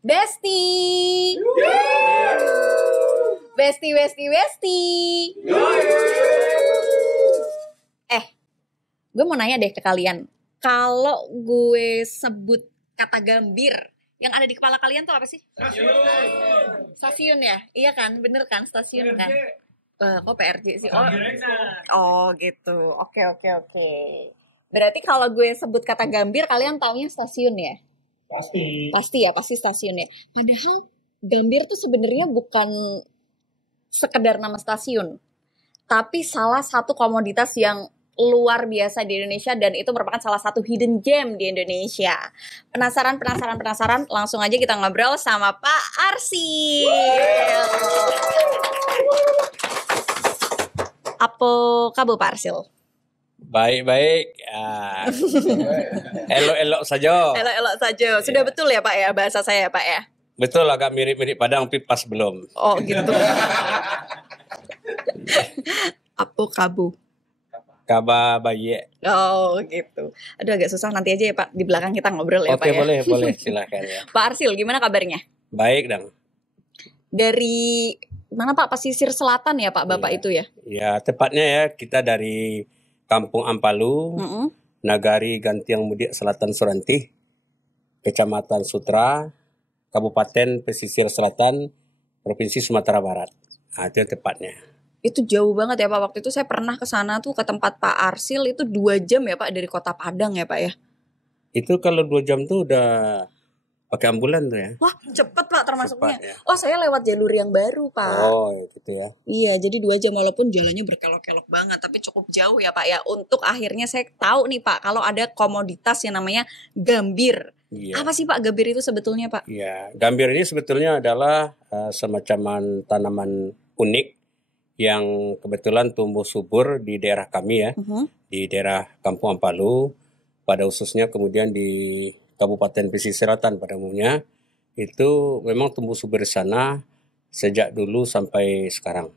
Besti. Besti. Gue mau nanya deh ke kalian. Kalau gue sebut kata gambir, yang ada di kepala kalian tuh apa sih? Stasiun ya? Iya kan? Bener kan? Stasiun kan? Kok PRJ sih? Oh gitu. Oke. Berarti kalau gue sebut kata gambir, kalian taunya stasiun ya? Pasti stasiun ya. Padahal gambir tuh sebenarnya bukan sekedar nama stasiun, tapi salah satu komoditas yang luar biasa di Indonesia dan itu merupakan salah satu hidden gem di Indonesia. Penasaran? Langsung aja kita ngobrol sama Pak Arsil. Apa kabar Pak Arsil? Baik. Elok-elok saja. Sudah betul ya Pak ya bahasa saya Pak ya? Betul, agak mirip-mirip Padang tapi pas belum. Oh gitu. Apa kabu? Kabar baik. Oh gitu. Aduh agak susah, nanti aja ya Pak. Di belakang kita ngobrol ya Pak ya. Oke, boleh silakan ya. Pak Arsil, gimana kabarnya? Baik, Dang. Dari mana Pak? Pesisir selatan ya Pak Bapak itu ya? Ya, tepatnya ya kita dari Kampung Ampalu, Nagari Gantiang Mudik Selatan Suranti, Kecamatan Sutra, Kabupaten Pesisir Selatan, Provinsi Sumatera Barat. Nah, itu yang tepatnya. Itu jauh banget ya Pak. Waktu itu saya pernah ke sana tuh ke tempat Pak Arsil itu 2 jam ya Pak dari Kota Padang ya Pak ya. Itu kalau 2 jam tuh udah pakai ambulan tuh ya. Wah, cepet Pak termasuknya. Cepat, ya. Oh, saya lewat jalur yang baru Pak. Oh, gitu ya. Iya, jadi 2 jam walaupun jalannya berkelok-kelok banget, tapi cukup jauh ya Pak ya. Untuk akhirnya saya tahu nih Pak, kalau ada komoditas yang namanya gambir. Iya. Apa sih Pak gambir itu sebetulnya Pak? Ya, gambir ini sebetulnya adalah semacam tanaman unik yang kebetulan tumbuh subur di daerah kami ya, di daerah Kampung Ampalu, pada khususnya kemudian di Kabupaten Pesisir Selatan pada umumnya, itu memang tumbuh subur di sana sejak dulu sampai sekarang.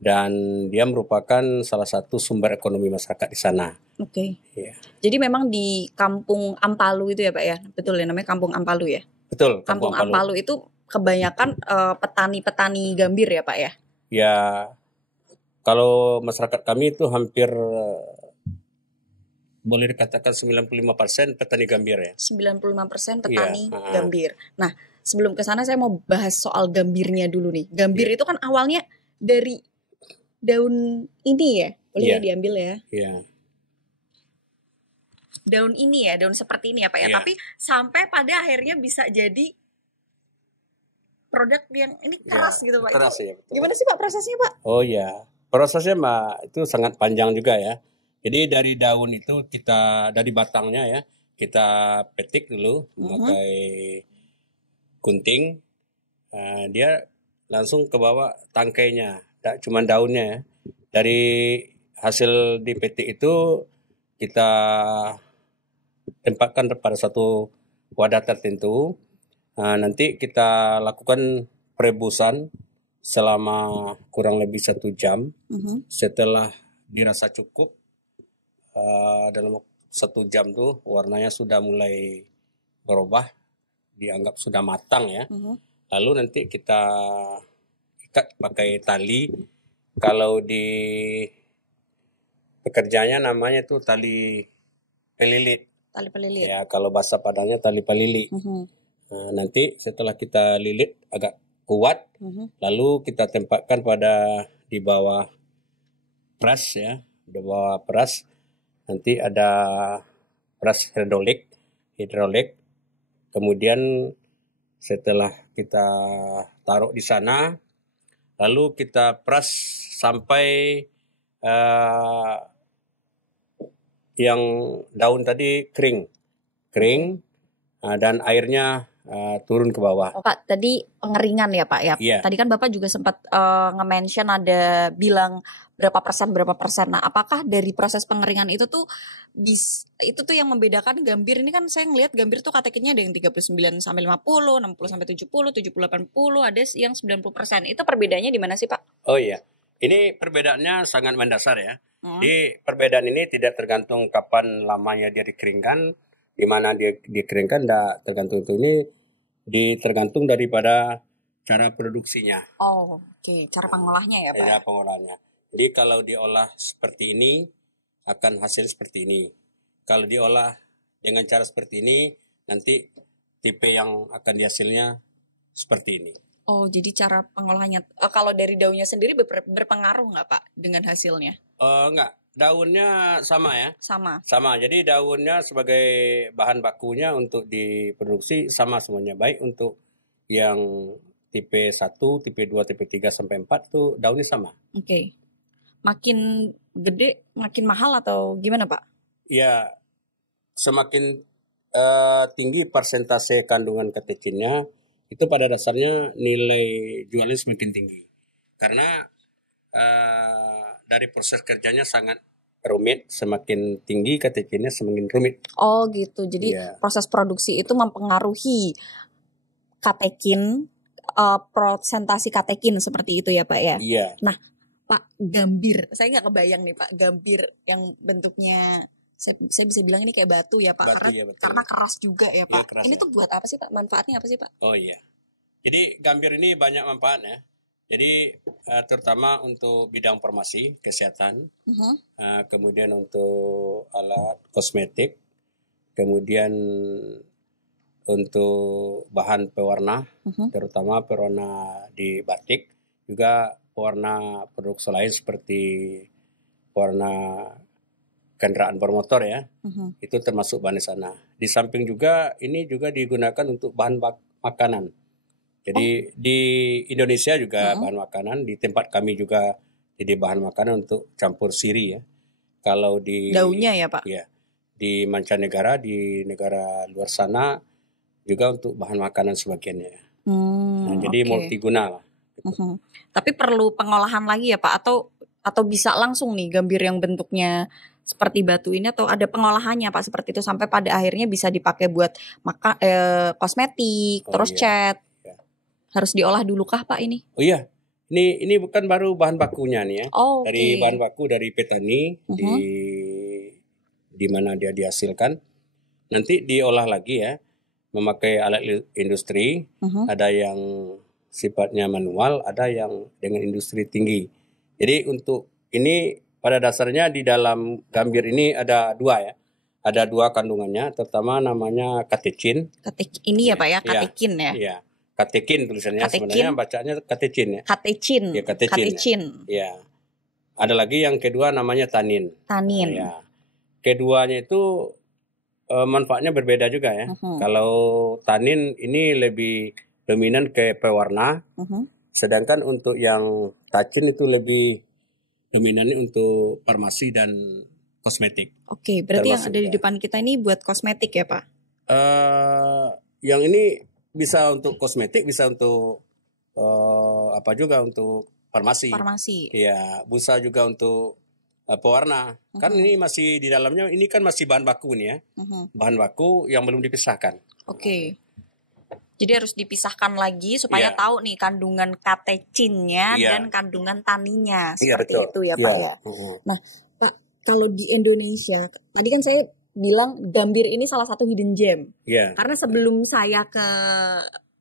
Dan dia merupakan salah satu sumber ekonomi masyarakat di sana. Oke. Ya. Jadi memang di Kampung Ampalu itu ya Pak ya? Betul ya namanya Kampung Ampalu ya? Betul, Kampung Ampalu. Ampalu itu kebanyakan petani-petani gambir ya Pak ya? Ya, kalau masyarakat kami itu hampir boleh dikatakan 95% petani gambir ya. 95% petani Iya, gambir. Nah, sebelum ke sana saya mau bahas soal gambirnya dulu nih. Gambir itu kan awalnya dari daun ini ya? Boleh ya diambil ya? Iya. Daun ini ya, daun seperti ini ya Pak ya. Iya. Tapi sampai pada akhirnya bisa jadi produk yang ini keras gitu Pak. Keras ya, betul. Gimana sih Pak prosesnya Pak? Oh ya, prosesnya Mbak itu sangat panjang juga ya. Jadi dari daun itu dari batangnya ya, kita petik dulu memakai gunting. Dia langsung ke bawah tangkainya, tak cuma daunnya ya. Dari hasil dipetik itu kita tempatkan pada satu wadah tertentu. Nanti kita lakukan perebusan selama kurang lebih 1 jam. Setelah dirasa cukup, dalam 1 jam tuh warnanya sudah mulai berubah, dianggap sudah matang ya. Lalu nanti kita ikat pakai tali. Kalau di pekerjaannya namanya tuh tali pelilit. Tali pelilit. Ya, kalau bahasa Padangnya tali pelili. Nah, nanti setelah kita lilit agak kuat, lalu kita tempatkan di bawah pras ya, di bawah pras. Nanti ada pras hidrolik. Kemudian setelah kita taruh di sana, lalu kita pras sampai yang daun tadi kering, dan airnya turun ke bawah. Oh, Pak, tadi pengeringan ya Pak ya. Iya. Tadi kan Bapak juga sempat nge-mention bilang berapa persen. Nah, apakah dari proses pengeringan itu tuh itu tuh yang membedakan gambir ini? Kan saya ngelihat gambir tuh KTK-nya ada yang 39 sampai 50, 60 sampai 70, 70 80, ada yang 90%. Itu perbedaannya di mana sih, Pak? Oh iya. Ini perbedaannya sangat mendasar ya. Di perbedaan ini tidak tergantung kapan lamanya dia dikeringkan, di mana dia dikeringkan, tidak tergantung itu. Ini tergantung daripada cara produksinya. Oh, oke. Cara pengolahnya ya, Pak? Cara pengolahannya. Jadi kalau diolah seperti ini akan hasil seperti ini. Kalau diolah dengan cara seperti ini nanti tipe yang akan dihasilnya seperti ini. Oh, jadi cara pengolahannya. Kalau dari daunnya sendiri berpengaruh nggak, Pak, dengan hasilnya? Enggak, daunnya sama ya. Sama. Jadi daunnya sebagai bahan bakunya untuk diproduksi sama semuanya. Baik untuk yang tipe 1, tipe 2, tipe 3 sampai 4 tuh daunnya sama. Oke. Makin gede, makin mahal atau gimana, Pak? Ya, semakin tinggi persentase kandungan katekinnya, itu pada dasarnya nilai jualnya semakin tinggi. Karena dari proses kerjanya sangat rumit, semakin tinggi katekinnya semakin rumit. Oh gitu, jadi proses produksi itu mempengaruhi katekin, prosentasi katekin seperti itu ya Pak ya? Iya. Nah Pak, gambir, saya nggak kebayang nih Pak, gambir yang bentuknya saya bisa bilang ini kayak batu ya Pak, karena keras juga ya Pak. Keras, ini tuh buat apa sih Pak? Manfaatnya apa sih Pak? Oh iya, jadi gambir ini banyak manfaatnya. Jadi terutama untuk bidang farmasi, kesehatan, kemudian untuk alat kosmetik, kemudian untuk bahan pewarna, terutama pewarna di batik, juga pewarna produk lain seperti warna kendaraan bermotor ya, itu termasuk bahan di sana. Di samping juga ini juga digunakan untuk bahan makanan. Jadi di Indonesia juga bahan makanan, di tempat kami juga jadi bahan makanan untuk campur siri ya. Kalau di daunnya ya Pak? Ya, di mancanegara, di negara luar sana juga untuk bahan makanan sebagiannya. Jadi multiguna lah. Gitu. Tapi perlu pengolahan lagi ya Pak? Atau bisa langsung nih gambir yang bentuknya seperti batu ini, atau ada pengolahannya Pak seperti itu sampai pada akhirnya bisa dipakai buat kosmetik, terus cat. Harus diolah dulu kah Pak ini? Oh iya, ini bukan baru bahan bakunya nih ya. Dari bahan baku dari petani di mana dia dihasilkan, nanti diolah lagi ya, memakai alat industri. Ada yang sifatnya manual, ada yang dengan industri tinggi. Jadi untuk ini pada dasarnya di dalam gambir ini ada dua ya. Ada dua kandungannya, terutama namanya katechin. Ini ya Pak ya, katekin ya? Iya, katekin tulisannya, sebenarnya bacanya katechin ya. Katechin. Ya, katechin. Ya. Ada lagi yang kedua namanya tanin. Tanin. Ya. Keduanya itu manfaatnya berbeda juga ya. Kalau tanin ini lebih dominan ke pewarna. Sedangkan untuk yang tachin itu lebih dominannya untuk farmasi dan kosmetik. Oke, berarti yang ada di depan kita ini buat kosmetik ya Pak? Yang ini bisa untuk kosmetik, bisa untuk apa juga untuk farmasi. Iya, bisa juga untuk pewarna. Kan ini masih di dalamnya, ini kan masih bahan baku nih ya. Bahan baku yang belum dipisahkan. Oke. Jadi harus dipisahkan lagi supaya tahu nih kandungan katechinnya dan kandungan taninya. Seperti itu ya Pak ya. Nah Pak, kalau di Indonesia, tadi kan saya bilang gambir ini salah satu hidden gem. Karena sebelum saya ke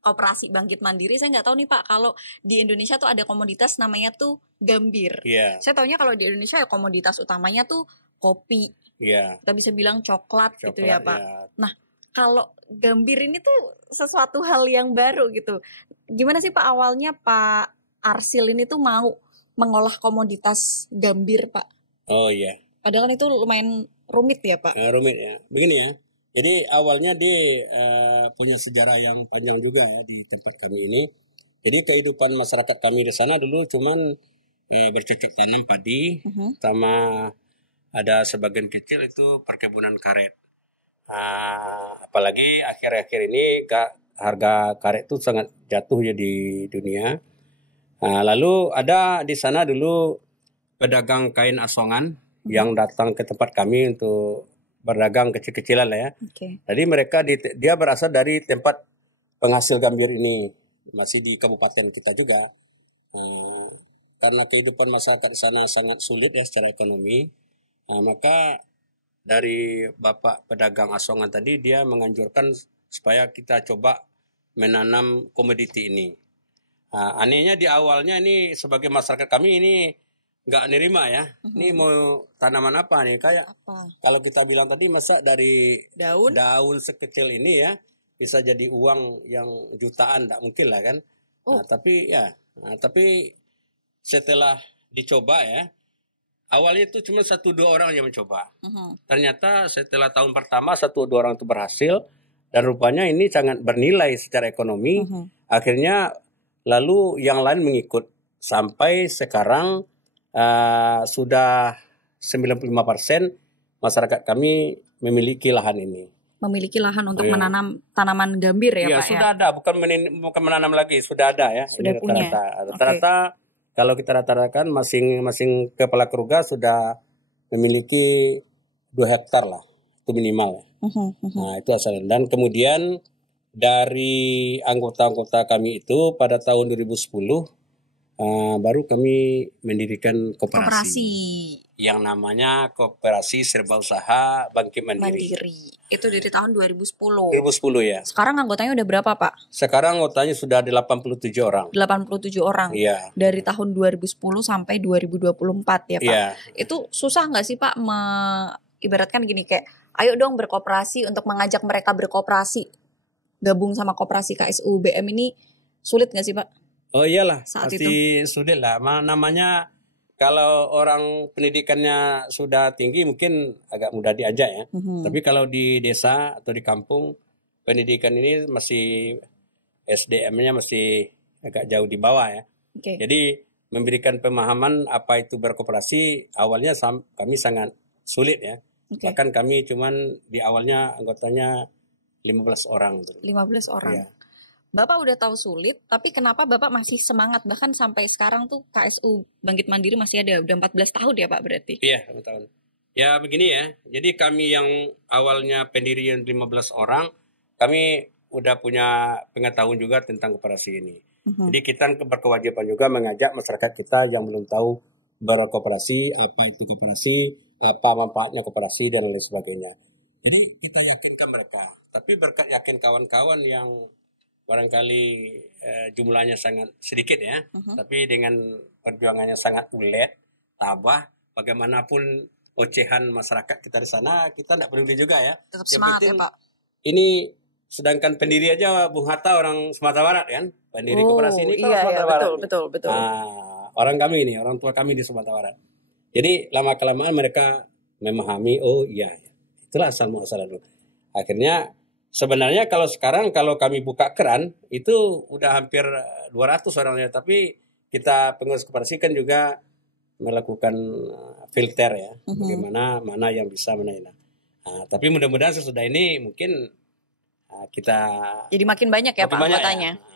Koperasi Bangkit Mandiri, saya nggak tahu nih Pak, kalau di Indonesia tuh ada komoditas namanya tuh gambir. Saya taunya kalau di Indonesia komoditas utamanya tuh kopi. Kita bisa bilang coklat gitu ya Pak. Nah, kalau gambir ini tuh sesuatu hal yang baru gitu. Gimana sih Pak awalnya Pak Arsil ini tuh mau mengolah komoditas gambir Pak? Oh iya. Padahal kan itu lumayan rumit ya Pak? Rumit ya. Begini ya. Jadi awalnya dia punya sejarah yang panjang juga ya di tempat kami ini. Jadi kehidupan masyarakat kami di sana dulu cuman bercocok tanam padi, sama ada sebagian kecil itu perkebunan karet. Apalagi akhir-akhir ini harga karet itu sangat jatuh ya di dunia. Lalu ada di sana dulu pedagang kain asongan yang datang ke tempat kami untuk berdagang kecil-kecilan lah ya. Jadi mereka dia berasal dari tempat penghasil gambir ini, masih di kabupaten kita juga. Karena kehidupan masyarakat di sana sangat sulit ya secara ekonomi, maka dari Bapak pedagang asongan tadi dia menganjurkan supaya kita coba menanam komoditi ini. Anehnya di awalnya ini sebagai masyarakat kami ini nggak nerima ya. Ini mau tanaman apa nih? Kayak kalau kita bilang tadi masa dari daun sekecil ini ya bisa jadi uang yang jutaan, nggak mungkin lah kan. Tapi setelah dicoba ya, awalnya itu cuma 1-2 orang yang mencoba. Ternyata setelah tahun pertama 1-2 orang itu berhasil dan rupanya ini sangat bernilai secara ekonomi. Akhirnya lalu yang lain mengikut sampai sekarang sudah 95% masyarakat kami memiliki lahan ini. Memiliki lahan untuk menanam tanaman gambir ya, Pak? Sudah ada, bukan menanam lagi, sudah ada ya. Sudah punya. Rata-rata kalau kita rata-ratakan masing-masing kepala keluarga sudah memiliki 2 hektar lah, itu minimal. Nah itu asalnya. Dan kemudian dari anggota-anggota kami itu pada tahun 2010 baru kami mendirikan koperasi yang namanya Koperasi Serba Usaha Bangkit Mandiri. Itu dari tahun 2010. 2010 ya. Sekarang anggotanya udah berapa, Pak? Sekarang anggotanya sudah 87 orang. 87 orang. Iya. Dari tahun 2010 sampai 2024 ya, Pak. Iya. Itu susah nggak sih, Pak, ibaratkan gini kayak ayo dong berkooperasi, untuk mengajak mereka berkooperasi, gabung sama koperasi KSU BM ini sulit nggak sih, Pak? Oh iyalah, Saat pasti sulit lah. Namanya kalau orang pendidikannya sudah tinggi mungkin agak mudah diajak ya. Tapi kalau di desa atau di kampung, pendidikan ini masih SDM-nya masih agak jauh di bawah ya. Jadi memberikan pemahaman apa itu berkooperasi awalnya kami sangat sulit ya. Bahkan kami cuman di awalnya anggotanya 15 orang. 15 orang. Ya. Bapak udah tahu sulit, tapi kenapa Bapak masih semangat? Bahkan sampai sekarang tuh KSU Bangkit Mandiri masih ada, udah 14 tahun ya Pak berarti? Iya, 14 tahun. Ya begini ya, jadi kami yang awalnya pendirian 15 orang, kami udah punya pengetahuan juga tentang koperasi ini. Jadi kita berkewajiban juga mengajak masyarakat kita yang belum tahu berkoperasi, apa itu koperasi, apa manfaatnya koperasi, dan lain sebagainya. Jadi kita yakinkan mereka, tapi berkat yakin kawan-kawan yang barangkali jumlahnya sangat sedikit ya, tapi dengan perjuangannya sangat ulet, tabah, bagaimanapun ocehan masyarakat kita di sana, kita tidak peduli juga ya. Tetap semangat ya Pak. Ini sedangkan pendiri aja Bung Hatta orang Sumatera Barat kan, pendiri koperasi ini kan Sumatera Barat. Betul. Nah, orang kami ini, orang tua kami di Sumatera Barat. Jadi lama kelamaan mereka memahami, oh iya, itulah asal muasal dulu. Akhirnya sebenarnya kalau sekarang kalau kami buka keran itu udah hampir 200 orangnya, tapi kita pengurus koperasi kan juga melakukan filter ya, bagaimana mana yang bisa mana yang. Nah, tapi mudah-mudahan sesudah ini mungkin kita jadi makin banyak ya Pak anggotanya. Ya.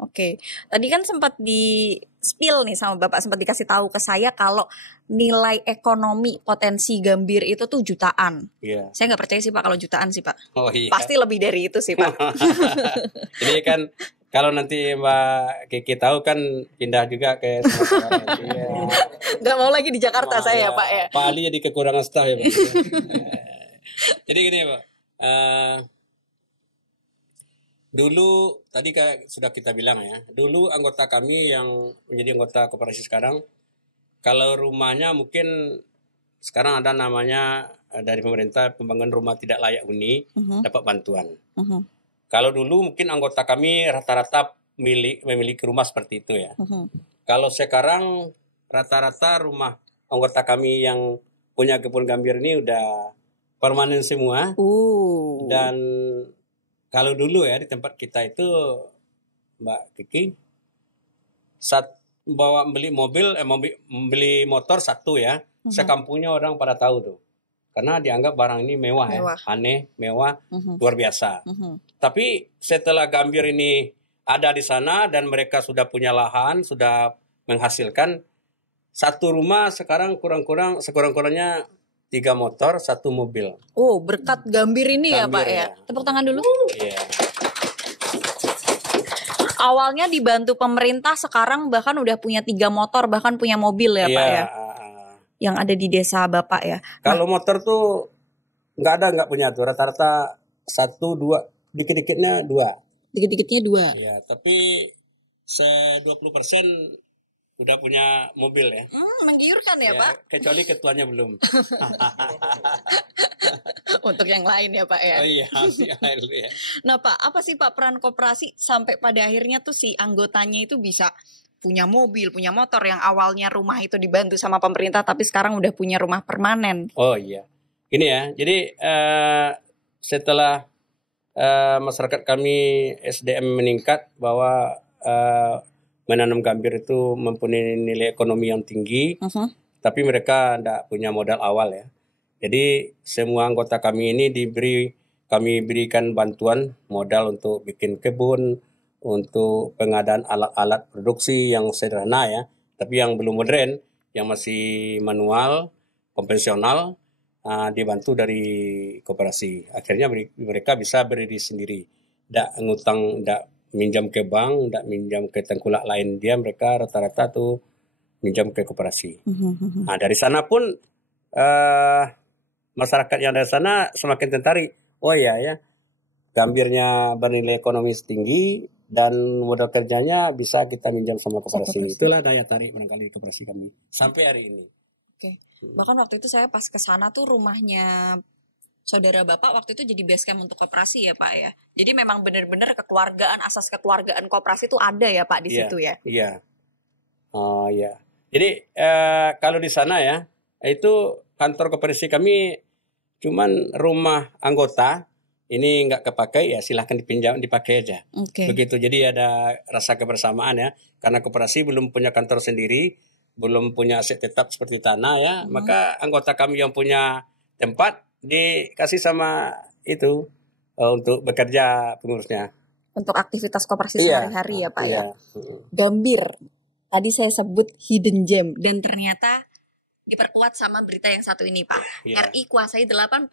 Oke, tadi kan sempat di spill nih sama Bapak, sempat dikasih tahu ke saya kalau nilai ekonomi potensi Gambir itu tuh jutaan. Iya. Saya nggak percaya sih Pak kalau jutaan sih Pak. Oh iya. Pasti lebih dari itu sih Pak. Jadi kan kalau nanti Mbak Kiki tahu kan pindah juga ke Sumatera. Nggak mau lagi di Jakarta saya ya Pak ya. Pak Ali jadi kekurangan staf ya Pak. Jadi gini Pak. Dulu tadi kayak sudah kita bilang ya, dulu anggota kami yang menjadi anggota koperasi sekarang, kalau rumahnya mungkin sekarang ada namanya dari pemerintah pembangunan rumah tidak layak huni, dapat bantuan. Kalau dulu mungkin anggota kami rata-rata memiliki rumah seperti itu ya. Kalau sekarang rata-rata rumah anggota kami yang punya kebun gambir ini udah permanen semua. Dan kalau dulu ya di tempat kita itu Mbak Kiki beli motor satu ya, sekampungnya orang pada tahu tuh, karena dianggap barang ini mewah. Ya, aneh, mewah, luar biasa. Tapi setelah gambir ini ada di sana dan mereka sudah punya lahan, sudah menghasilkan, satu rumah sekarang sekurang-kurangnya 3 motor, 1 mobil. Oh, berkat gambir ini ya Pak ya. Tepuk tangan dulu. Iya. Awalnya dibantu pemerintah, sekarang bahkan udah punya 3 motor, bahkan punya mobil ya Pak ya. Yang ada di desa Bapak ya. Kalau motor tuh nggak punya tuh. Rata-rata 1, 2, dikit-dikitnya 2. Dikit-dikitnya 2. Ya, tapi 20% udah punya mobil ya. Menggiurkan ya, Pak. Kecuali ketuanya belum. Untuk yang lain ya, Pak ya. Oh iya, ya. Nah, Pak, apa sih Pak peran koperasi sampai pada akhirnya tuh si anggotanya itu bisa punya mobil, punya motor, yang awalnya rumah itu dibantu sama pemerintah tapi sekarang udah punya rumah permanen? Oh iya. Ini ya. Jadi setelah masyarakat kami SDM meningkat bahwa menanam gambir itu mempunyai nilai ekonomi yang tinggi, tapi mereka tidak punya modal awal ya. Jadi semua anggota kami ini kami berikan bantuan modal untuk bikin kebun, untuk pengadaan alat-alat produksi yang sederhana ya, tapi yang belum modern, yang masih manual, konvensional, dibantu dari koperasi. Akhirnya mereka bisa berdiri sendiri, tidak ngutang, tidak minjam ke bank, tidak minjam ke tengkulak lain. Mereka rata-rata tuh minjam ke koperasi. Nah, dari sana pun masyarakat yang dari sana semakin tertarik. Oh iya ya, gambirnya bernilai ekonomis tinggi dan modal kerjanya bisa kita minjam sama koperasi. Itulah daya tarik barangkali koperasi kami sampai hari ini. Oke. Bahkan waktu itu saya pas ke sana tuh rumahnya saudara Bapak waktu itu jadi base camp untuk koperasi ya, Pak ya. Jadi memang benar-benar asas kekeluargaan koperasi itu ada ya, Pak, di situ ya. Iya. Oh iya. Jadi kalau di sana ya, itu kantor koperasi kami cuman rumah anggota ini nggak kepakai ya silahkan dipakai aja. Begitu. Jadi ada rasa kebersamaan ya. Karena koperasi belum punya kantor sendiri, belum punya aset tetap seperti tanah ya, maka anggota kami yang punya tempat dikasih sama itu untuk bekerja pengurusnya. Untuk aktivitas koperasi sehari-hari ya, Pak ya. Iya. Gambir, tadi saya sebut hidden gem dan ternyata diperkuat sama berita yang satu ini, Pak. RI kuasai 80%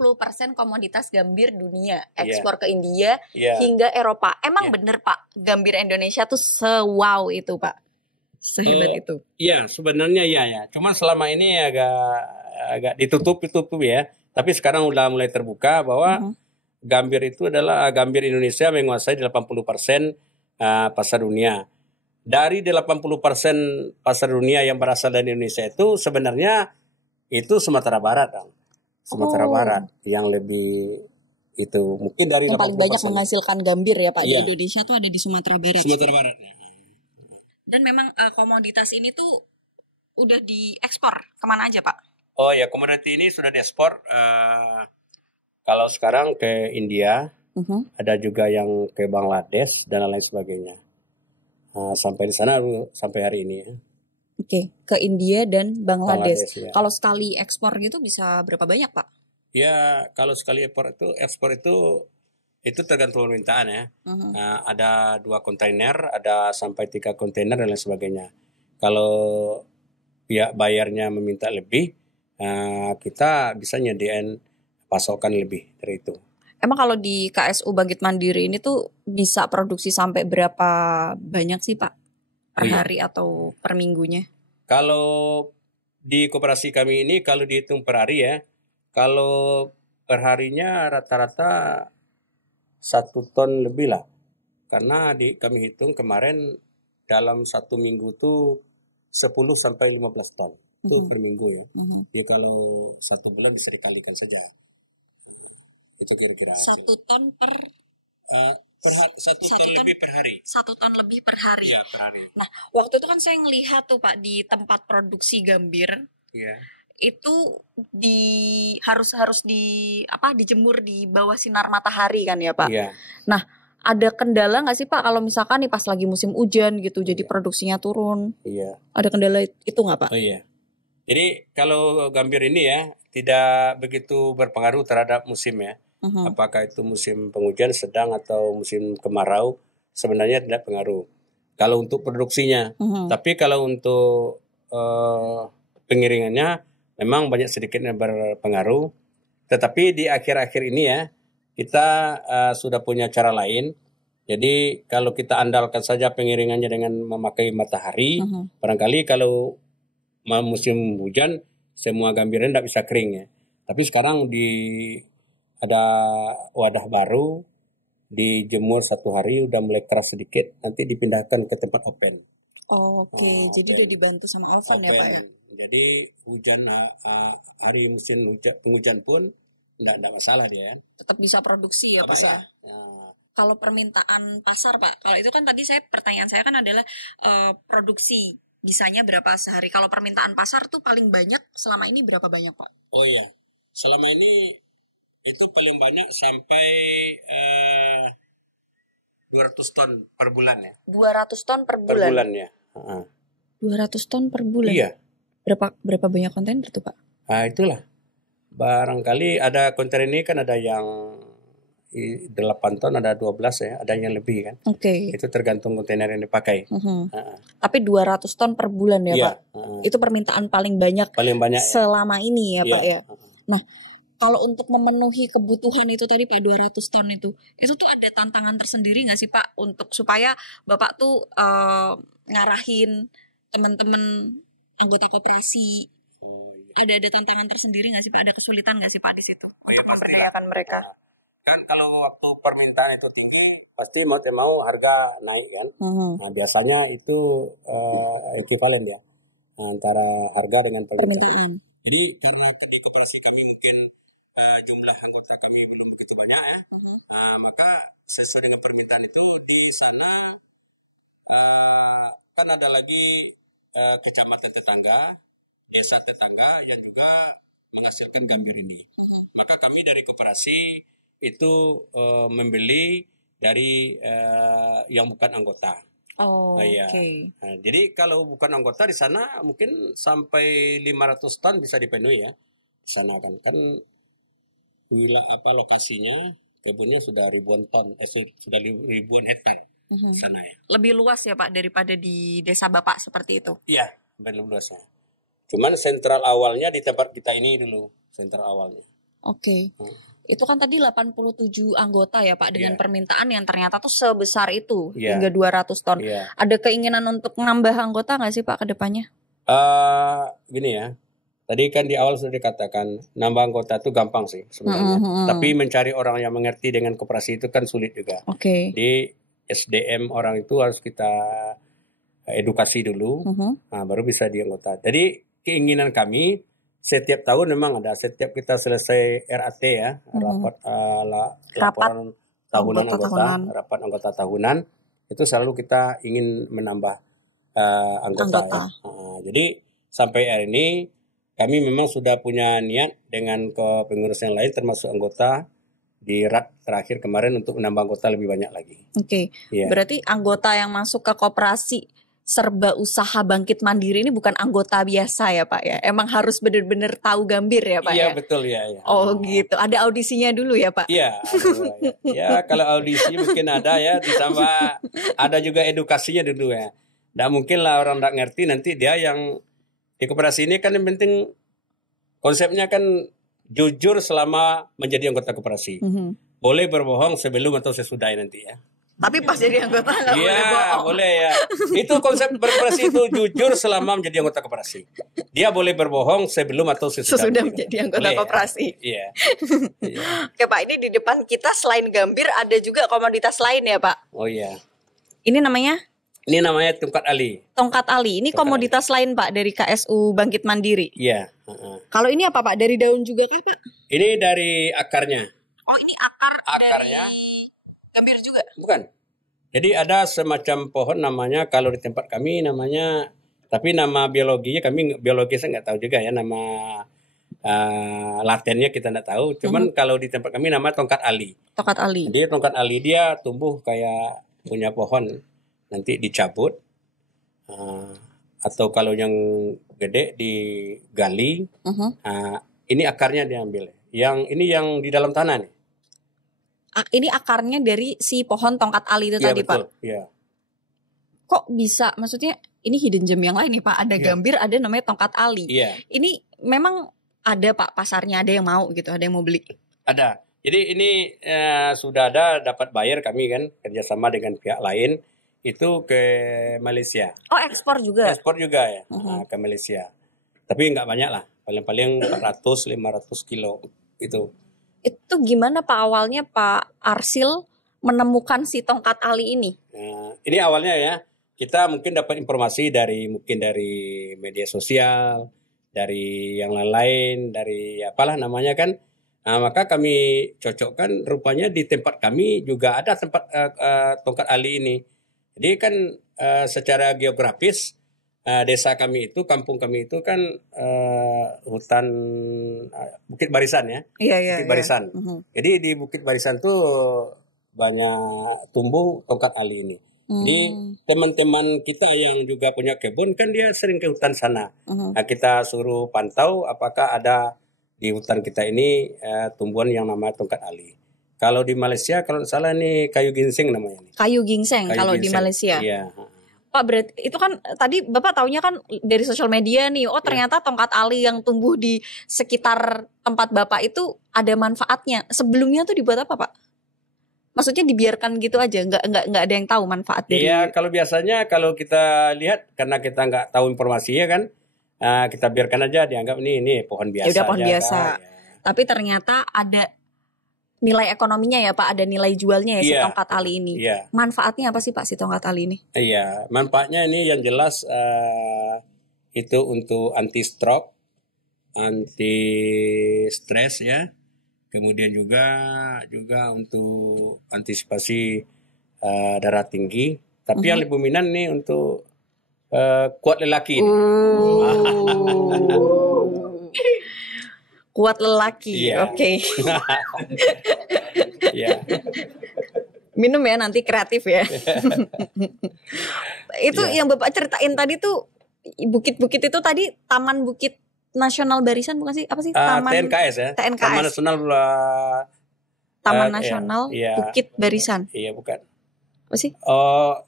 komoditas gambir dunia, ekspor ke India hingga Eropa. Emang bener, Pak, gambir Indonesia tuh se-wow itu, Pak? Sehebat itu? Iya, sebenarnya ya. Cuma selama ini agak ditutup ya. Tapi sekarang udah mulai terbuka bahwa gambir itu adalah gambir Indonesia menguasai 80% pasar dunia. Dari 80% pasar dunia yang berasal dari Indonesia itu sebenarnya itu Sumatera Barat, Sumatera Barat yang lebih itu mungkin dari yang paling banyak menghasilkan gambir ya, Pak, di Indonesia tuh ada di Sumatera Barat. Sumatera Barat ya. Dan memang komoditas ini tuh udah diekspor kemana aja, Pak? Oh ya, komoditi ini sudah diekspor. Kalau sekarang ke India, ada juga yang ke Bangladesh dan lain sebagainya. Sampai di sana sampai hari ini ya. Oke, ke India dan Bangladesh. Ya. Kalau sekali ekspor gitu bisa berapa banyak, Pak? Ya, kalau sekali ekspor itu tergantung permintaan ya. Ada 2 kontainer, ada sampai 3 kontainer dan lain sebagainya. Kalau pihak bayarnya meminta lebih, kita bisa nyediain pasokan lebih dari itu. Emang kalau di KSU Bangkit Mandiri ini tuh bisa produksi sampai berapa banyak sih, Pak? Per hari atau per minggunya? Kalau di koperasi kami ini kalau dihitung per hari ya, kalau per harinya rata-rata 1 ton lebih lah. Karena kami hitung kemarin dalam 1 minggu tuh 10 sampai 15 ton. Itu per minggu ya. Jadi kalau 1 bulan bisa dikalikan saja. Itu kira-kira 1 ton per 1 ton lebih per hari. 1 ton lebih per hari. Iya, per hari. Nah, waktu itu kan saya ngelihat tuh, Pak, di tempat produksi gambir. Iya. Itu harus dijemur di bawah sinar matahari kan ya, Pak? Iya. Nah, ada kendala nggak sih, Pak, kalau misalkan nih pas lagi musim hujan gitu, jadi produksinya turun? Iya. Ada kendala itu nggak, Pak? Oh iya. Jadi kalau gambir ini ya tidak begitu berpengaruh terhadap musim ya. Apakah itu musim penghujan sedang atau musim kemarau, sebenarnya tidak pengaruh. Kalau untuk produksinya, tapi kalau untuk pengiringannya memang banyak sedikitnya berpengaruh. Tetapi di akhir-akhir ini ya kita sudah punya cara lain. Jadi kalau kita andalkan saja pengiringannya dengan memakai matahari, barangkali kalau musim hujan semua gambirnya tidak bisa kering ya. Tapi sekarang ada wadah baru dijemur 1 hari udah mulai keras sedikit, nanti dipindahkan ke tempat open. Oke, jadi udah dibantu sama oven ya Pak ya? Jadi hari musim penghujan pun enggak masalah dia kan. Tetap bisa produksi ya Pak ya? Kalau permintaan pasar Pak, kalau itu kan tadi pertanyaan saya kan adalah produksi bisanya berapa sehari. Kalau permintaan pasar tuh paling banyak selama ini berapa banyak Pak? Oh iya, selama ini itu paling banyak sampai 200 ton per bulan ya. 200 ton per bulan? Per bulan ya. 200 ton per bulan? Iya. Berapa banyak kontainer tuh Pak? Itulah. Barangkali ada kontainer ini kan ada yang 8 ton, ada 12 ya, ada yang lebih kan. Oke. Itu tergantung kontainer yang dipakai. Tapi 200 ton per bulan ya Pak? Itu permintaan paling banyak selama ini ya Pak ya? Nah, kalau untuk memenuhi kebutuhan itu tadi Pak 200 ton itu tuh ada tantangan tersendiri nggak sih Pak untuk supaya Bapak tuh ngarahin teman-teman anggota koperasi? Ada tantangan tersendiri nggak sih Pak? Ada kesulitan nggak sih Pak di situ? Memasarkan mereka? Kan kalau waktu permintaan itu tinggi, pasti mau harga naik kan. Nah, biasanya itu ekuivalen ya antara harga dengan permintaan. Jadi karena di koperasi kami mungkin jumlah anggota kami belum begitu banyak ya, maka sesuai dengan permintaan itu di sana kan ada lagi kecamatan tetangga, desa tetangga yang juga menghasilkan gambir ini. Maka kami dari koperasi itu membeli dari yang bukan anggota. Iya. Nah, jadi kalau bukan anggota di sana mungkin sampai 500 ton bisa dipenuhi ya. Di sana kan lokasinya kebunnya sudah ribuan ton, sudah ribuan hektar. Sana ya. Lebih luas ya Pak daripada di desa Bapak seperti itu? Iya, lebih luasnya. Cuman sentral awalnya di tempat kita ini dulu, sentral awalnya. Oke. Itu kan tadi 87 anggota ya Pak dengan permintaan yang ternyata tuh sebesar itu hingga 200 ton. Ada keinginan untuk nambah anggota nggak sih Pak ke depannya? Gini ya, tadi kan di awal sudah dikatakan nambah anggota itu gampang sih sebenarnya. Tapi mencari orang yang mengerti dengan koperasi itu kan sulit juga. Di SDM orang itu harus kita edukasi dulu, baru bisa dianggota. Jadi keinginan kami setiap tahun memang ada, setiap kita selesai RAT ya, laporan tahunan rapat anggota tahunan, itu selalu kita ingin menambah anggota. Ya. Jadi sampai hari ini kami memang sudah punya niat dengan pengurus yang lain termasuk anggota di RAT terakhir kemarin untuk menambah anggota lebih banyak lagi. Berarti anggota yang masuk ke koperasi serba usaha Bangkit Mandiri ini bukan anggota biasa ya Pak ya? Emang harus benar-benar tahu gambir ya Pak ya? Iya betul ya. Oh gitu, ada audisinya dulu ya Pak? Iya, ya kalau audisi mungkin ada ya, ditambah ada juga edukasinya dulu ya. Nggak mungkin lah orang nggak ngerti nanti dia yang di koperasi ini kan yang penting konsepnya kan jujur selama menjadi anggota koperasi. Boleh berbohong sebelum atau sesudah nanti ya. Tapi pas jadi anggota nggak boleh bohong. Iya, boleh ya. Itu konsep berkoperasi itu jujur selama menjadi anggota koperasi. Dia boleh berbohong sebelum atau sesudah menjadi anggota koperasi. Iya. Oke Pak, ini di depan kita selain gambir ada juga komoditas lain ya Pak? Oh iya. Ini namanya? Ini namanya tongkat ali. Tongkat ali. Ini komoditas lain Pak dari KSU Bangkit Mandiri. Iya. Kalau ini apa Pak? Dari daun juga kan Pak? Ini dari akarnya. Oh ini akarnya. Dari gambir juga? Bukan. Jadi ada semacam pohon namanya, kalau di tempat kami namanya, tapi nama biologinya saya nggak tahu juga ya, nama latennya kita nggak tahu. Cuman kalau di tempat kami nama tongkat ali. Tongkat ali. Jadi tongkat ali dia tumbuh kayak punya pohon, nanti dicabut, atau kalau yang gede digali. Ini akarnya diambil. Yang ini yang di dalam tanah nih. Ini akarnya dari si pohon tongkat ali itu tadi betul. Pak? Iya. Kok bisa, maksudnya ini hidden gem yang lain nih Pak, ada gambir, ada namanya tongkat ali. Ini memang ada Pak pasarnya, ada yang mau gitu, ada yang mau beli? Ada. Jadi ini sudah ada dapat bayar kami kan, kerjasama dengan pihak lain, itu ke Malaysia. Oh ekspor juga? Ekspor juga ya, ke Malaysia. Tapi nggak banyak lah, paling-paling 400-500 kilo itu. Itu gimana Pak awalnya Pak Arsil menemukan si tongkat ali ini? Nah, ini awalnya ya, kita mungkin dapat informasi dari media sosial, dari yang lain-lain, dari apalah namanya kan. Nah, maka kami cocokkan, rupanya di tempat kami juga ada tempat tongkat ali ini. Jadi kan secara geografis desa kami itu, kampung kami itu kan hutan Bukit Barisan ya. Iya. Bukit Barisan. Jadi di Bukit Barisan tuh banyak tumbuh tongkat ali ini. Jadi teman-teman kita yang juga punya kebun kan dia sering ke hutan sana. Nah, kita suruh pantau apakah ada di hutan kita ini tumbuhan yang namanya tongkat ali. Kalau di Malaysia kalau tidak salah ini kayu ginseng namanya. Kayu ginseng kalau di Malaysia. Iya. Pak, berarti itu kan tadi Bapak taunya kan dari sosial media nih. Oh, ternyata tongkat ali yang tumbuh di sekitar tempat Bapak itu ada manfaatnya. Sebelumnya tuh dibuat apa, Pak? Maksudnya dibiarkan gitu aja, nggak ada yang tahu manfaat dari. Iya, kalau biasanya kalau kita lihat karena kita nggak tahu informasinya kan, kita biarkan aja, dianggap ini pohon biasa. Ya udah pohon biasa. Kan, ya. Tapi ternyata ada nilai ekonominya ya Pak, ada nilai jualnya ya si tongkat ali ini. Iya. Manfaatnya apa sih Pak si tongkat ali ini? Iya, manfaatnya ini yang jelas itu untuk anti stroke, anti stres ya. Kemudian juga untuk antisipasi darah tinggi. Tapi yang lebih dominan nih untuk kuat lelaki. Kuat lelaki, iya. Oke. Iya. Minum ya nanti kreatif ya. Itu yang Bapak ceritain tadi tuh bukit-bukit itu tadi Taman Bukit Nasional Barisan bukan sih? Apa sih? TNKS ya. TNKS. Taman Nasional Taman Nasional Bukit Barisan. Iya, bukan. Apa sih?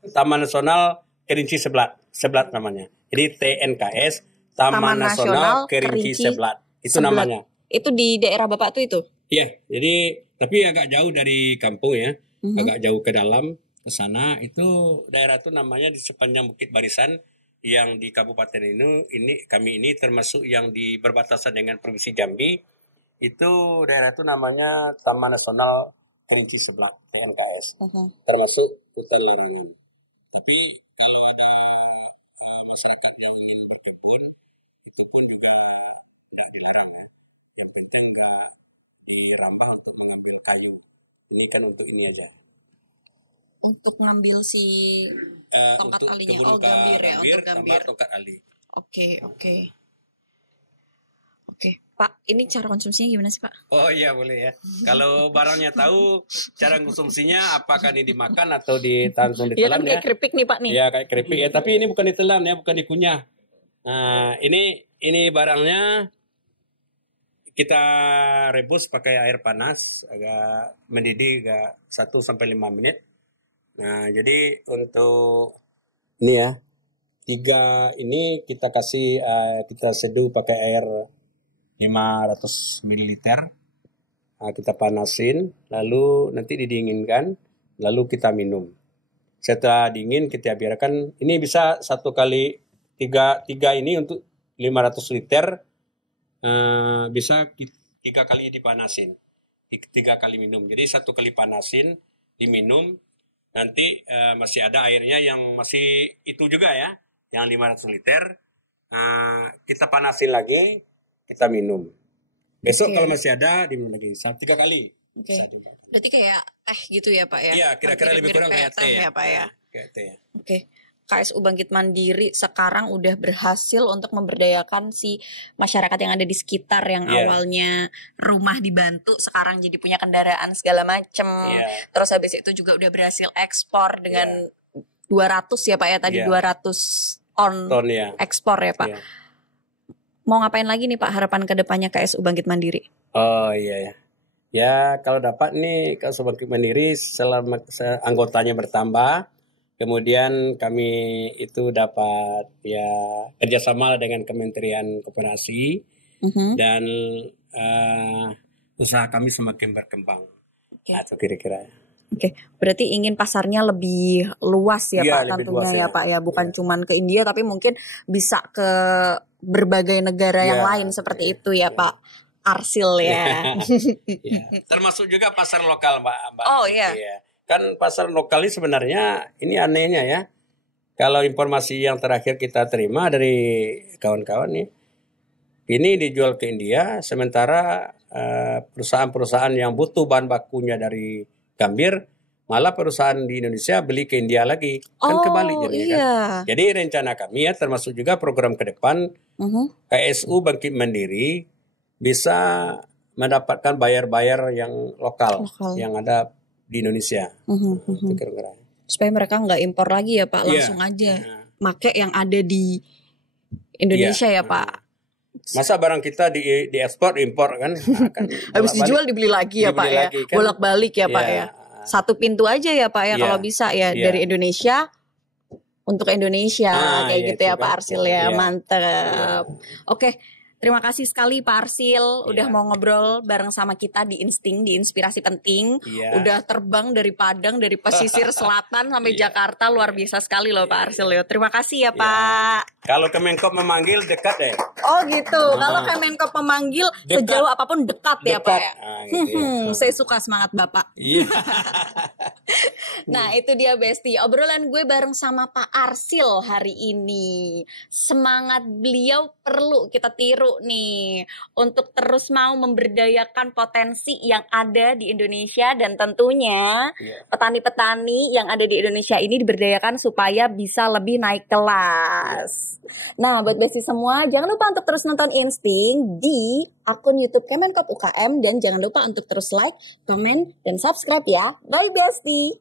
Taman Nasional Kerinci Seblat namanya. Jadi TNKS Taman Nasional Kerinci Seblat. Itu namanya. Itu di daerah Bapak tuh itu? Iya, jadi tapi agak jauh dari kampung ya. Agak jauh ke dalam ke sana. Itu daerah itu namanya di sepanjang Bukit Barisan yang di Kabupaten ini kami ini termasuk yang di berbatasan dengan Provinsi Jambi. Itu daerah itu namanya Taman Nasional Kerinci Seblat TNKS. Termasuk hutan larangan. Tapi kalau ada masyarakat yang ingin berkebun itu pun juga tidak dilarang. Yang penting nggak dirambah untuk mengambil kayu. Ini kan untuk ini aja. Untuk ngambil si tongkat alinya. Oh, gambir ya, untuk gambir. Tongkat ali. Oke. Pak, ini cara konsumsinya gimana sih Pak? Oh iya boleh ya. Kalau barangnya tahu cara konsumsinya apakah ini dimakan atau langsung ditelan ya. Iya kan kayak keripik nih Pak nih. Iya kayak keripik ya, tapi ini bukan ditelan ya, bukan dikunyah. Nah, ini barangnya kita rebus pakai air panas agak mendidih agak 1-5 menit. Nah, jadi untuk ini ya, 3 ini kita kasih kita seduh pakai air 500 ml. Nah, kita panasin, lalu nanti didinginkan, lalu kita minum. Setelah dingin kita biarkan, ini bisa 1 kali 3 ini untuk 500 liter. Bisa 3 kali dipanasin, 3 kali minum. Jadi 1 kali panasin, diminum, nanti masih ada airnya yang masih itu juga ya, yang 500 liter. Kita panasin lagi, kita minum. Besok kalau masih ada diminum lagi 3 kali. Bisa juga. Berarti kayak teh gitu ya Pak ya? Iya, kira-kira lebih kurang kayak teh ya Pak ya. Kayak teh ya. Oke. KSU Bangkit Mandiri sekarang udah berhasil untuk memberdayakan si masyarakat yang ada di sekitar yang awalnya rumah dibantu sekarang jadi punya kendaraan segala macem. Terus habis itu juga udah berhasil ekspor dengan 200 ya Pak ya tadi 200 ton ya. Ekspor ya Pak. Mau ngapain lagi nih Pak harapan kedepannya KSU Bangkit Mandiri? Oh iya ya. Ya kalau dapat nih KSU Bangkit Mandiri selama anggotanya bertambah. Kemudian kami itu dapat ya kerjasama dengan Kementerian Koperasi dan usaha kami semakin berkembang. Atau kira-kira. Oke, berarti ingin pasarnya lebih luas ya Pak tentunya ya Pak ya, bukan cuman ke India tapi mungkin bisa ke berbagai negara yang lain seperti itu ya Pak Arsil ya. Termasuk juga pasar lokal Mbak. Oh iya. kan pasar lokal ini sebenarnya ini anehnya ya. Kalau informasi yang terakhir kita terima dari kawan-kawan nih, ini dijual ke India, sementara perusahaan-perusahaan yang butuh bahan bakunya dari gambir, malah perusahaan di Indonesia beli ke India lagi. Kan kebalik jadinya kan. Jadi rencana kami ya, termasuk juga program ke depan, KSU Bangkit Mandiri bisa mendapatkan bayar-bayar yang lokal yang ada di Indonesia. Itu kira-kira. Supaya mereka nggak impor lagi ya Pak, langsung aja make yang ada di Indonesia ya Pak. Masa barang kita diekspor impor kan? Habis dijual dibeli lagi ya Pak ya, kan? Bolak-balik ya Pak ya. Satu pintu aja ya Pak ya kalau bisa ya, dari Indonesia untuk Indonesia kayak gitu ya Pak Arsil ya, mantep. Oke. Terima kasih sekali Pak Arsil udah mau ngobrol bareng sama kita di Insting, di Inspirasi Penting. Udah terbang dari Padang, dari pesisir selatan sampai Jakarta, luar biasa sekali loh Pak Arsil. Terima kasih ya Pak. Kalau Kemenkop memanggil dekat deh. Oh gitu. Kalau Kemenkop memanggil dekat. Sejauh apapun dekat ya Pak ya. Saya suka semangat Bapak. Nah itu dia Besti, obrolan gue bareng sama Pak Arsil hari ini. Semangat beliau perlu kita tiru nih untuk terus mau memberdayakan potensi yang ada di Indonesia, dan tentunya petani-petani yang ada di Indonesia ini diberdayakan supaya bisa lebih naik kelas. Nah buat Besti semua, jangan lupa untuk terus nonton Insting di akun YouTube Kemenkop UKM, dan jangan lupa untuk terus like, komen, dan subscribe ya. Bye Besti.